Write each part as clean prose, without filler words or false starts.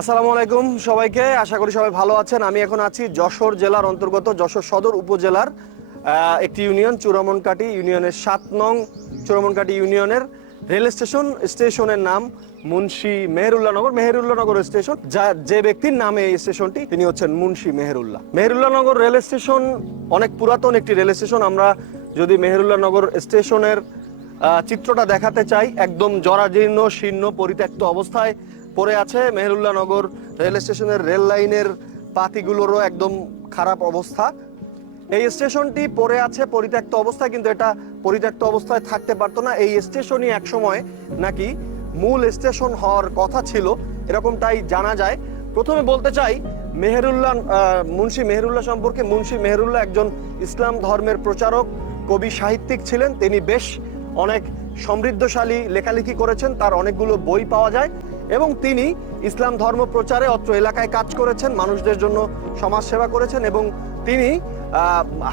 আসসালামু আলাইকুম সবাইকে, আশা করি সবাই ভালো আছেন। আমি এখন আছি যশোর জেলার অন্তর্গত যশোর সদর উপজেলার একটি ইউনিয়ন চূড়ামনকাটি ইউনিয়নের 7 নং চূড়ামনকাটি ইউনিয়নের রেল স্টেশনের নাম মুন্সি মেহেরুল্লাহ নগর। মেহেরুল্লাহ নগর স্টেশন, যে ব্যক্তির নামে এই স্টেশনটি, তিনি হচ্ছেন মুন্সি মেহেরুল্লাহ নগর রেল স্টেশন অনেক পুরাতন একটি রেল স্টেশন। আমরা যদি মেহেরুল্লাহ নগর স্টেশনের চিত্রটা দেখাতে চাই, একদম জরাজীর্ণ শীর্ণ পরিত্যক্ত অবস্থায় পড়ে আছে মেহেরুল্লাহ নগর রেল স্টেশনের রেল লাইনের পাতিগুলোরও একদম খারাপ অবস্থা। এই স্টেশনটি পড়ে আছে পরিত্যক্ত অবস্থায়, কিন্তু এটা পরিত্যক্ত অবস্থায় থাকতে পারতো না। এই স্টেশনই একসময় নাকি মূল স্টেশন হওয়ার কথা ছিল, এরকমটাই জানা যায়। প্রথমে বলতে চাই মুন্সি মেহেরুল্লাহ সম্পর্কে। মুন্সি মেহেরুল্লাহ একজন ইসলাম ধর্মের প্রচারক, কবি, সাহিত্যিক ছিলেন। তিনি বেশ অনেক সমৃদ্ধশালী লেখালেখি করেছেন, তার অনেকগুলো বই পাওয়া যায় এবং তিনি ইসলাম ধর্ম প্রচারে অত্র এলাকায় কাজ করেছেন, মানুষদের জন্য সমাজ সেবা করেছেন এবং তিনি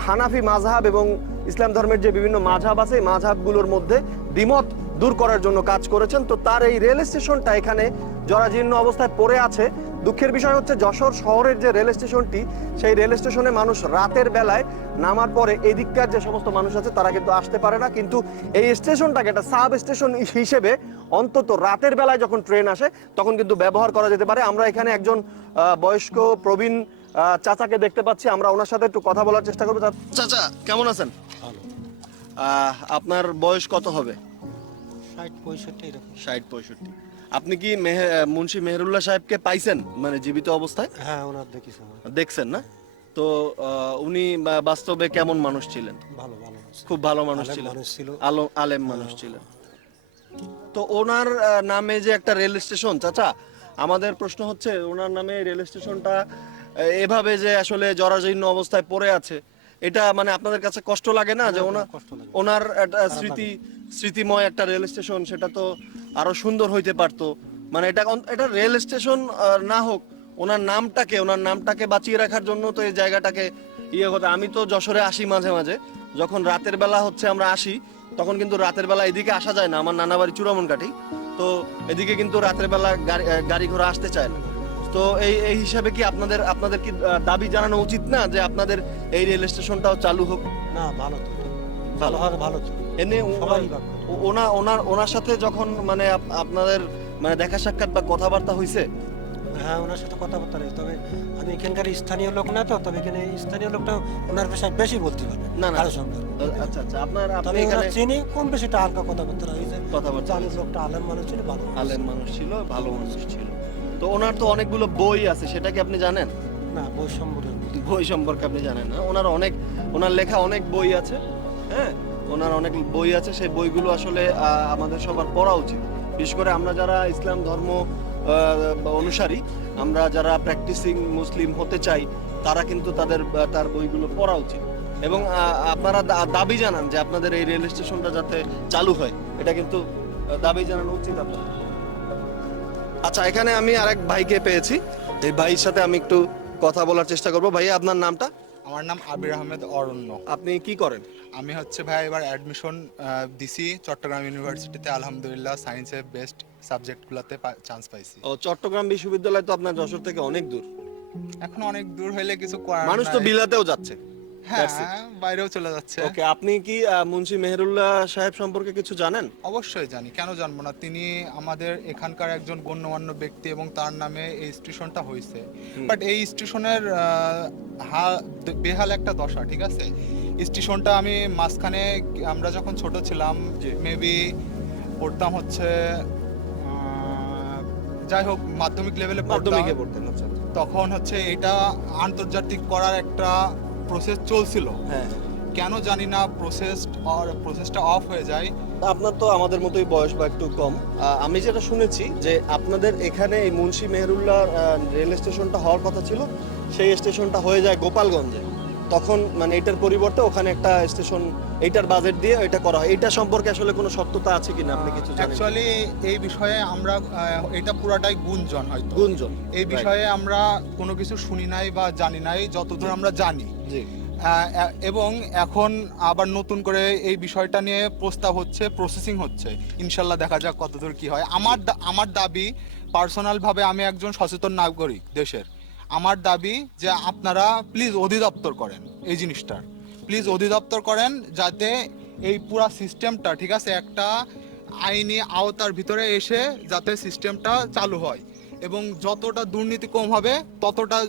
হানাফি মাযহাব এবং ইসলাম ধর্মের যে বিভিন্ন মাযহাব আছে এই মাযহাবগুলোর মধ্যে দ্বিমত দূর করার জন্য কাজ করেছেন। তো তার এই রেল স্টেশনটা এখানে জরাজীর্ণ অবস্থায় পড়ে আছে। দুঃখের বিষয় হচ্ছে যশোর শহরের যে রেল স্টেশনটি, সেই রেল স্টেশনে মানুষ রাতের বেলায় নামার পরে এদিককার যে সমস্ত মানুষ আছে তারা কিন্তু আসতে পারে না, কিন্তু এই স্টেশনটাকে একটা সাব স্টেশন হিসেবে অন্তত রাতের বেলায় যখন ট্রেন আসে তখন কিন্তু ব্যবহার করা যেতে পারে। আমরা এখানে একজন বয়স্ক প্রবীণ চাচাকে দেখতে পাচ্ছি, আমরা ওনার সাথে একটু কথা বলার চেষ্টা করবো। চাচা কেমন আছেন? আপনার বয়স কত হবে? 60-65। আপনি কি মুন্সি মেহেরুল্লাহ সাহেবকে পাইছেন, মানে জীবিত অবস্থায়? হ্যাঁ, ওনার দেখছেন না? তো উনি বাস্তবে কেমন মানুষ ছিলেন? ভালো খুব ভালো মানুষ ছিলেন, আলেম মানুষ ছিলেন। তো ওনার নামে যে একটা রেল স্টেশন, চাচা আমাদের প্রশ্ন হচ্ছে ওনার নামে রেল স্টেশনটা এভাবে যে আসলে জরাজীর্ণ অবস্থায় পড়ে আছে, এটা মানে আপনাদের কাছে কষ্ট লাগে না? যে ওনার একটা স্মৃতিময় একটা রেল স্টেশন, সেটা তো আরো সুন্দর হইতে পারতো। মানে এটা রেল স্টেশন না হোক, ওনার নামটাকে বাঁচিয়ে রাখার জন্য তো এই জায়গাটাকে হতো। আমি তো যশোরে আসি মাঝে মাঝে, যখন রাতের বেলা হচ্ছে আমরা আসি, তখন কিন্তু রাতের বেলা এদিকে আসা যায় না। আমার নানা বাড়ি চূড়ামনকাটি, তো এদিকে কিন্তু রাতের বেলা গাড়ি ঘোড়া আসতে চায় না। তো এই হিসাবে কি আপনাদের কি দাবি জানানো উচিত না যে আপনাদের এই রেল স্টেশনটাও চালু হোক? না, ভালো তো, ভালো তো। এনে ওনার সাথে যখন মানে আপনাদের মানে দেখা সাক্ষাৎ বা কথাবার্তা হইছে? হ্যাঁ, ওনার সাথে কথাবার্তা নেই, তবে আমি এখানকার স্থানীয় লোক না, তো তবে এখানে স্থানীয় লোকটা ওনার ভাষায় বেশি বলতে পারে। না কারো সঙ্গে আচ্ছা আপনি এখানে চিনি কম বেশিটা হালকা কথাবার্তা হয়েছে। জানি লোকটা আলেম মানুষ ছিল, ভালো ভালো মানুষ ছিল। তো ওনার তো অনেকগুলো বই আছে, সেটা কি আপনি জানেন? না, বই সম্পর্কে আপনি জানেন না? ওনার লেখা অনেক বই আছে। হ্যাঁ, ওনার অনেক বই আছে, সেই বইগুলো আসলে আমাদের সবার পড়া উচিত। বিশেষ করে আমরা যারা ইসলাম ধর্ম অনুসারী, আমরা যারা প্র্যাকটিসিং মুসলিম হতে চাই, তারা কিন্তু তার বইগুলো পড়া উচিত। এবং আপনারা দাবি জানান যে আপনাদের এই রেল স্টেশনটা যাতে চালু হয়, এটা কিন্তু দাবি জানানো উচিত আপনাদের। আচ্ছা, এখানে আমি আরেক ভাইকে পেয়েছি, এই ভাইয়ের সাথে আমি একটু কথা বলার চেষ্টা করবো। ভাই, আপনার নামটা? আমার নাম আবির আহমেদ অরণ্য। আপনি কি করেন? আমি হচ্ছে ভাই এবার অ্যাডমিশন দিছি চট্টগ্রাম ইউনিভার্সিটিতে, আলহামদুলিল্লাহ সায়েন্সে বেস্ট সাবজেক্টগুলোতে চান্স পাইছি। ও, চট্টগ্রাম বিশ্ববিদ্যালয় তো আপনার যশোর থেকে অনেক দূর। এখন অনেক দূর হইলে কিছু করার মানুষ তো বিলাতেও যাচ্ছে, হ্যাঁ, বাইরেও চলে যাচ্ছে। ওকে, আপনি কি মুন্সি মেহেরুল্লাহ সাহেব সম্পর্কে কিছু জানেন? অবশ্যই জানি, কেন জানবো না। তিনি আমাদের এখানকার একজন গণ্যমান্য ব্যক্তি এবং তার নামে এই স্টেশনটা হয়েছে। বাট এই স্টেশনের বেহাল একটা দশা, ঠিক আছে। স্টেশনটা আমি মাঝখানে, আমরা যখন ছোট ছিলাম, মেবি পড়তাম হচ্ছে, যাই হোক মাধ্যমিক লেভেলে পড়তেন, আচ্ছা। তখন হচ্ছে এটা আন্তর্জাতিক করার একটা প্রসেস চলছিল। হ্যাঁ, কেন জানি না প্রসেসটা অফ হয়ে যায়। আপনার তো আমাদের মতোই বয়স বা একটু কম। আমি যেটা শুনেছি যে আপনাদের এখানে এই মুন্সি মেহেরুল্লাহ রেল স্টেশনটা হওয়ার কথা ছিল, সেই স্টেশনটা হয়ে যায় গোপালগঞ্জে। তখন মানে এটার পরিবর্তে ওখানে একটা স্টেশন, এইটার বাজেট দিয়ে এটা করা হয়। এটা সম্পর্কে আসলে কোনো সত্যতা আছে কিনা আপনি কিছু জানেন? অ্যাকচুয়ালি এই বিষয়ে আমরা, এটা পুরাটাই গুঞ্জন, হয়তো গুঞ্জন। এই বিষয়ে আমরা কোনো কিছু শুনি নাই বা জানি নাই, যতদূর আমরা জানি। জি। এবং এখন আবার নতুন করে এই বিষয়টা নিয়ে প্রস্তাব হচ্ছে, প্রসেসিং হচ্ছে। ইনশাল্লাহ দেখা যাক কতদূর কি হয়। আমার দাবি পার্সোনাল ভাবে আমি একজন সচেতন নাগরিক দেশের, আমার দাবি যে আপনারা প্লিজ অধিদপ্তর করেন এই জিনিসটার, প্লিজ অধিদপ্তর করেন, যাতে এই পুরা সিস্টেমটা ঠিক আছে একটা আইনি আওতার ভিতরে এসে যাতে সিস্টেমটা চালু হয়, এবং যতটা দুর্নীতি কম হবে ততটা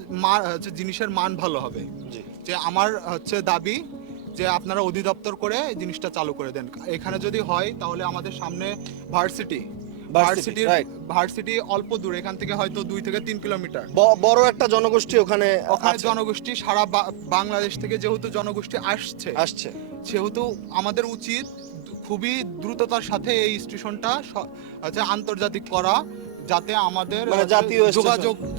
জিনিসের মান ভালো হবে। জি। যে আমার দাবি যে আপনারা অধিদপ্তর করে জিনিসটা চালু করে দেন। এখানে যদি হয় তাহলে আমাদের সামনে ভার্সিটি right. ভার্সিটি অল্প দূর, এখান থেকে হয়তো 2 থেকে 3 কিলোমিটার। বড় একটা জনগোষ্ঠী ওখানে ওখানে আছে। জনগোষ্ঠী সারা বাংলাদেশ থেকে যেহেতু জনগোষ্ঠী আসছে, সেহেতু আমাদের উচিত খুবই দ্রুততার সাথে এই স্টেশনটা আন্তর্জাতিক করা, যাতে আমাদের মানে জাতীয়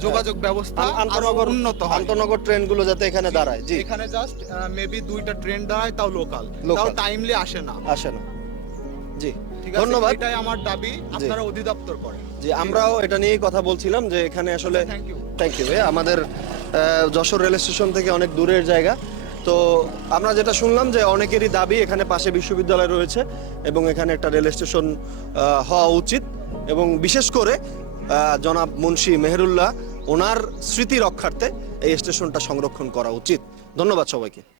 যোগাযোগ ব্যবস্থা আরো উন্নত হয়। আন্তনগর ট্রেনগুলো যাতে এখানে দাঁড়ায়। জি, এখানে জাস্ট মেবি 2টা ট্রেন দাঁড়ায়, তাও লোকাল, তাও টাইমলি আসে না। জি, ঠিক আছে, ধন্যবাদ। এটাই আমার দাবি, আপনারা অধিদপ্তর করেন। জি, আমরাও এটা নিয়েই কথা বলছিলাম যে এখানে আসলে থ্যাংক ইউ ভাই, আমাদের যশোর রেল স্টেশন থেকে অনেক দূরের জায়গা। তো আমরা যেটা শুনলাম যে অনেকেরই দাবি এখানে পাশে বিশ্ববিদ্যালয় রয়েছে এবং এখানে একটা রেল স্টেশন হওয়া উচিত, এবং বিশেষ করে জনাব মুন্সি মেহেরুল্লাহ ওনার স্মৃতি রক্ষার্থে এই স্টেশনটা সংরক্ষণ করা উচিত। ধন্যবাদ সবাইকে।